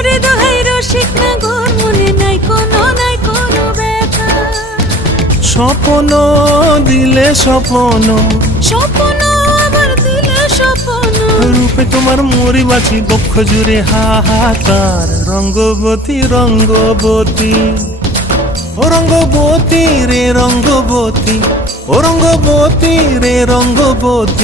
মোরে দহাই রসিক নাগর মনে নাই কোনো নাই কোনো ব্যথা। স্বপ্ন দিলে স্বপ্ন। স্বপ্ন আবার দিলে স্বপ্ন। রূপে তোমার মরি বাছি বক্ষ জুড়ে হাহাকার রঙ্গবতী রঙ্গবতী। ও রঙ্গবতী রে রঙ্গবতী। ও রঙ্গবতী রে রঙ্গবতী।